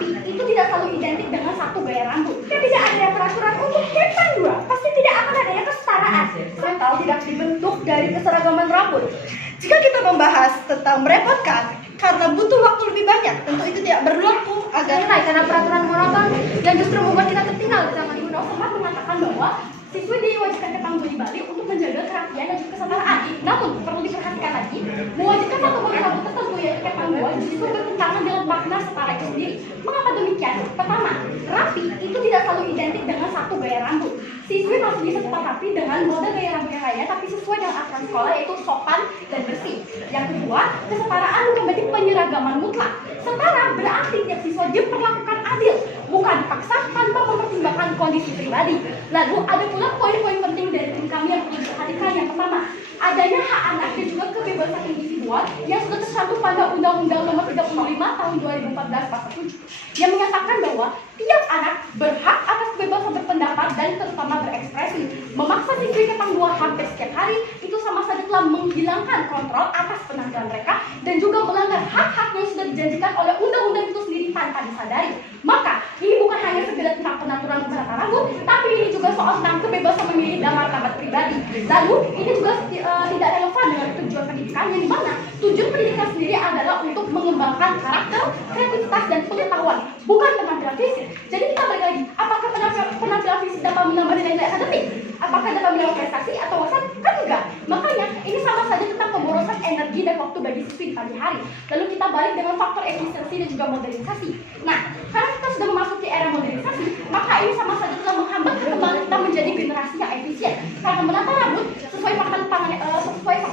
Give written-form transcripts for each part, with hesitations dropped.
rapi itu tidak selalu identik dengan satu gaya rambut. Jika tidak ada peraturan untuk Kepang 2, pasti tidak akan adanya kesetaraan serta tidak dibentuk dari keseragaman rambut. Jika kita membahas tentang merepotkan karena butuh waktu lebih banyak, tentu itu tidak berlaku agar karena peraturan monoton yang justru membuat kita tertinggal di zaman Ibu sempat mengatakan bahwa siswi diwajibkan Kepang 2 di Bali untuk menjaga kerapian dan juga kesetaraan. Namun perlu diperhatikan lagi, mewajibkan satu model rambut tertentu yaitu Kepang 2 justru bertentangan dengan makna setara itu sendiri. Mengapa demikian? Pertama, rapi itu tidak selalu identik dengan satu gaya rambut. Siswi masih bisa tetap rapi dengan model gaya rambut yang lainnya, tapi sesuai dengan aturan sekolah yaitu sopan dan bersih. Yang kedua, kesetaraan bukan berarti penyeragaman mutlak. Setara berarti tiap siswa diperlakukan adil, bukan dipaksa tanpa mempertimbangkan kondisi pribadi. Lalu ada pula poin-poin penting dari tim kami yang perlu diperhatikan. Yang pertama, adanya hak anak dan juga kebebasan individual yang sudah tercantum pada Undang-Undang Nomor 35 Tahun 2014 Pasal 7 yang menyatakan bahwa tiap anak berhak atas kebebasan berpendapat dan terutama berekspresi. Memaksa siswi Kepang 2 hampir setiap hari itu sama saja telah menghilangkan kontrol atas penampilan mereka dan juga melanggar hak-hak yang sudah dijanjikan oleh undang-undang itu sendiri tanpa disadari. Maka ini bukan hanya sekedar tentang pengaturan berapa rambut, tapi ini juga soal tentang kebebasan memilih dan martabat pribadi. Lalu ini juga tidak relevan dengan tujuan pendidikan, yang dimana tujuan pendidikan sendiri adalah untuk mengembangkan karakter, kreativitas dan pengetahuan, bukan penampilan fisik. Jadi kita balik lagi, apakah penampilan fisik dapat menambah nilai akademik? Apakah dapat menambah prestasi atau wawasan? Kan enggak. Makanya ini sama saja tentang pemborosan energi dan waktu bagi siswi di pagi hari. Lalu kita balik dengan faktor efisiensi dan juga modernisasi. Nah, karena kita sudah memasuki era modernisasi, maka ini sama saja telah menghambat perkembangan kita menjadi generasi yang efisien. Karena menata rambut sesuai fakta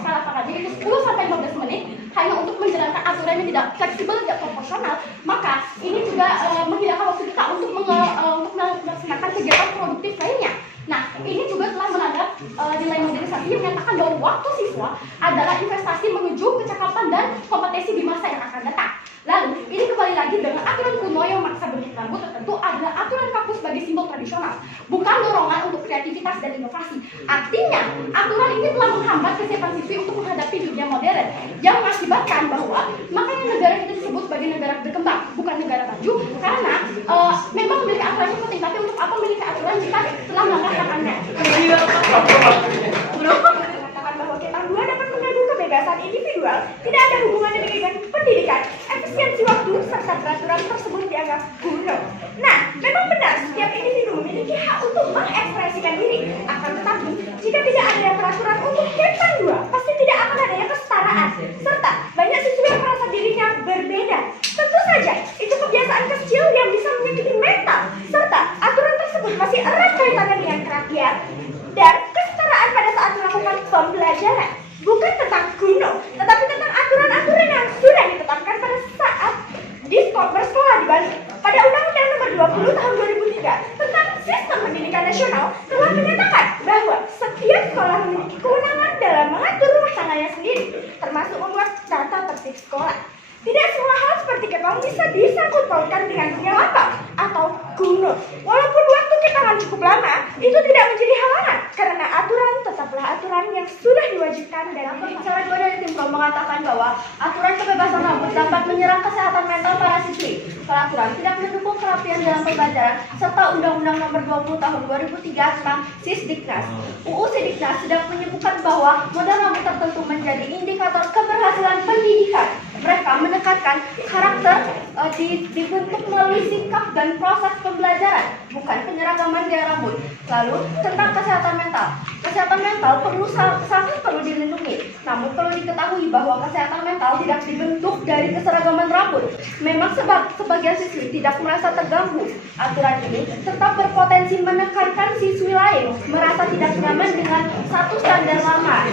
lapangannya itu 10 sampai 15 menit hanya untuk menjalankan aturan yang tidak fleksibel, tidak proporsional, maka ini juga menghilangkan waktu kita untuk melaksanakan kegiatan produktif lainnya. Nah, ini juga telah melanggar nilai modernisasi yang menyatakan bahwa waktu siswa adalah investasi menuju kecakapan dan kompetensi di masa yang akan datang. Lalu, ini kembali lagi dengan aturan kuno yang memaksa bentuk rambut tertentu adalah aturan kampus sebagai simbol tradisional, bukan dorongan untuk kreativitas dan inovasi. Artinya, aturan ini telah menghambat kesiapan siswi untuk menghadapi dunia modern, yang mengakibatkan bahwa makanya negara kita disebut sebagai negara berkembang, bukan negara maju, karena memang memiliki aturan yang penting, tapi untuk apa memiliki aturan jika telah melanggar hak anak? Mengatakan bahwa Kepang 2 dapat mengganggu kebebasan individual, tidak ada hubungannya dengan pendidikan, efisiensi waktu, serta peraturan tersebut dianggap kuno. Nah, memang benar setiap individu memiliki hak untuk mengekspresikan diri. Akan tetapi, jika tidak ada peraturan untuk Kepang 2, pasti tidak akan adanya kesetaraan, serta banyak siswa yang merasa dirinya berbeda. Tentu saja, itu kebiasaan kecil yang bisa menyakiti mental, serta aturan tersebut masih erat kaitannya dengan kerapian dan kesetaraan pada saat melakukan pembelajaran. Bukan tentang kuno, tetapi tentang aturan-aturan yang sudah ditetapkan pada saat bersekolah di Bali. Pada Undang-Undang Nomor 20 Tahun 2003 tentang Sistem Pendidikan Nasional telah menyatakan bahwa setiap sekolah memiliki kewenangan dalam mengatur rumah tangganya sendiri, termasuk membuat tata tertib sekolah. Tidak semua hal seperti Kepang bisa disangkut pautkan dengan dunia lampau atau kuno. Walaupun waktu Kepangan cukup lama, itu tidak menjadi halangan karena aturan tetaplah aturan yang sudah diwajibkan dan pembicara dua dari tim Pro mengatakan bahwa aturan kebebasan rambut dapat menyerang kesehatan mental para siswi. Peraturan tidak mendukung kerapian dalam pembelajaran serta Undang-Undang Nomor 20 Tahun 2003 tentang Sisdiknas. UU Sidiknas sedang menyebutkan bahwa model rambut tertentu menjadi indikator keberhasilan pendidikan. Mereka menekankan karakter dibentuk melalui sikap dan proses pembelajaran, bukan penyeragaman gaya rambut. Lalu tentang kesehatan mental. Kesehatan mental sangat perlu dilindungi. Namun perlu diketahui bahwa kesehatan mental tidak dibentuk dari keseragaman rambut. Memang sebagian siswi tidak merasa terganggu. Aturan ini tetap berpotensi menekankan siswi lain merasa tidak nyaman dengan satu standar lama.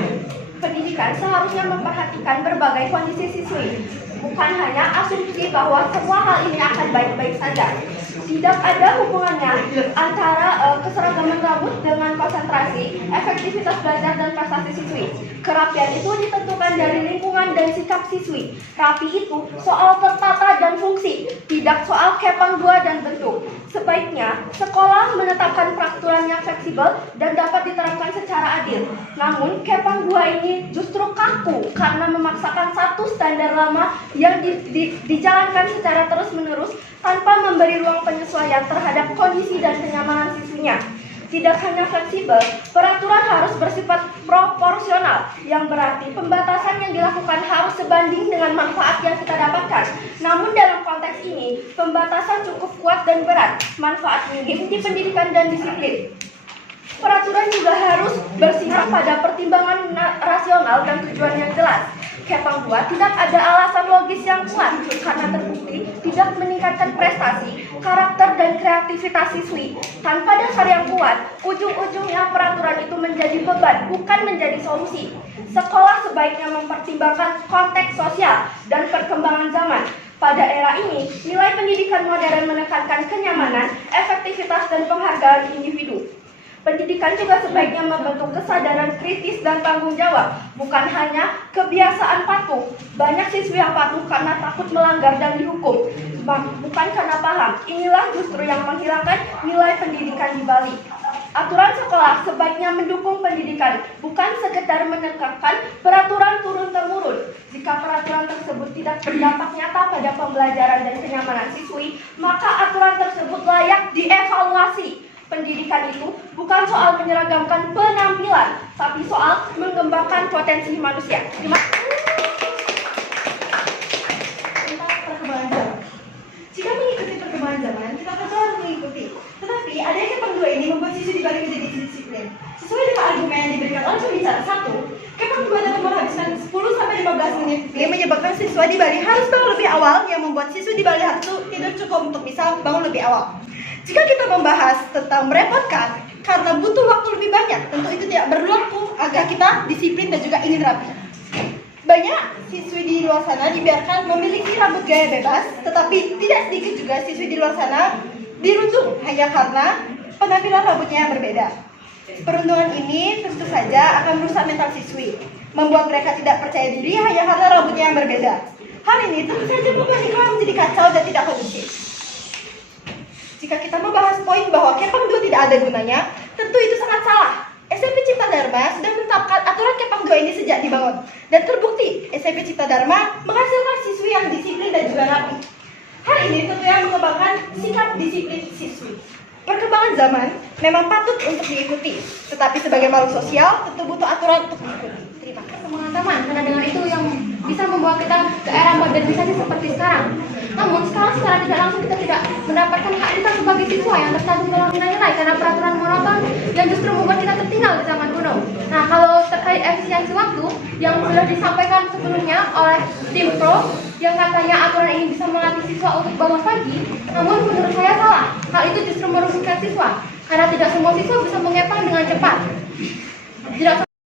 Pendidikan seharusnya memperhatikan berbagai kondisi siswi, bukan hanya asumsi bahwa semua hal ini akan baik-baik saja. Tidak ada hubungannya antara keseragaman rambut dengan konsentrasi, efektivitas belajar dan prestasi siswi. Kerapian itu ditentukan dari lingkungan dan sikap siswi. Rapi itu soal tertata dan fungsi, tidak soal Kepang 2 dan bentuk. Sebaiknya sekolah menetapkan peraturan yang fleksibel dan dapat diterapkan secara adil. Namun Kepang 2 ini justru kaku karena memaksakan satu standar lama yang dijalankan secara terus-menerus tanpa memberi ruang penyesuaian terhadap kondisi dan kenyamanan siswinya. Tidak hanya fleksibel, peraturan harus bersifat proporsional, yang berarti pembatasan yang dilakukan harus sebanding dengan manfaat yang kita dapatkan. Namun dalam konteks ini, pembatasan cukup kuat dan berat, manfaat minim di pendidikan dan disiplin. Peraturan juga harus bersifat pada pertimbangan rasional dan tujuan yang jelas. Kepang 2 tidak ada alasan logis yang kuat karena terbukti tidak meningkatkan prestasi, karakter, dan kreativitas siswi. Tanpa dasar yang kuat, ujung-ujungnya peraturan itu menjadi beban, bukan menjadi solusi. Sekolah sebaiknya mempertimbangkan konteks sosial dan perkembangan zaman. Pada era ini, nilai pendidikan modern menekankan kenyamanan, efektivitas, dan penghargaan individu. Pendidikan juga sebaiknya membentuk kesadaran kritis dan tanggung jawab, bukan hanya kebiasaan patuh. Banyak siswi yang patuh karena takut melanggar dan dihukum, bukan karena paham. Inilah justru yang menghilangkan nilai pendidikan di Bali. Aturan sekolah sebaiknya mendukung pendidikan, bukan sekedar menegakkan peraturan turun-temurun. Jika peraturan tersebut tidak berdampak nyata pada pembelajaran dan kenyamanan siswi, maka aturan tersebut layak dievaluasi. Pendidikan itu bukan soal menyeragamkan penampilan, tapi soal mengembangkan potensi manusia. Terima kasih. Tentang perkembangan zaman. Jika mengikuti perkembangan zaman, kita tentu harus mengikuti. Tetapi adanya Kepang 2 ini membuat siswi di Bali menjadi disiplin. Sesuai dengan argumen yang diberikan oleh pembicara 1, Kepang 2 dapat menghabiskan 10-15 menit yang menyebabkan siswa di Bali harus bangun lebih awal, yang membuat siswi di Bali harus tidur cukup untuk bisa bangun lebih awal. Jika kita membahas tentang merepotkan karena butuh waktu lebih banyak, tentu itu tidak berlaku agar kita disiplin dan juga ingin rapi. Banyak siswi di luar sana dibiarkan memiliki rambut gaya bebas, tetapi tidak sedikit juga siswi di luar sana diruntung hanya karena penampilan rambutnya yang berbeda. Perundungan ini tentu saja akan merusak mental siswi, membuat mereka tidak percaya diri hanya karena rambutnya yang berbeda. Hal ini tentu saja membuat lingkungan menjadi kacau dan tidak kondusif. Jika kita membahas poin bahwa Kepang 2 tidak ada gunanya, tentu itu sangat salah. SMP Cipta Dharma sudah menetapkan aturan Kepang 2 ini sejak dibangun. Dan terbukti, SMP Cipta Dharma menghasilkan siswi yang disiplin dan juga rapi. Hal ini tentunya mengembangkan sikap disiplin siswi. Perkembangan zaman memang patut untuk diikuti, tetapi sebagai makhluk sosial tentu butuh aturan untuk diikuti. Terima kasih teman-teman, karena dengan itu yang bisa membawa kita ke era modernisasi seperti sekarang. Namun sekarang secara tidak langsung kita tidak mendapatkan hak kita sebagai siswa yang tercantum dalam nilai-nilai karena peraturan monoton yang justru membuat kita tertinggal di zaman kuno. Nah, kalau terkait efisiensi waktu yang sudah disampaikan sebelumnya oleh tim Pro yang katanya aturan ini bisa melatih siswa untuk bangun pagi, namun menurut saya salah. Hal itu justru merugikan siswa karena tidak semua siswa bisa mengepang dengan cepat. Tidak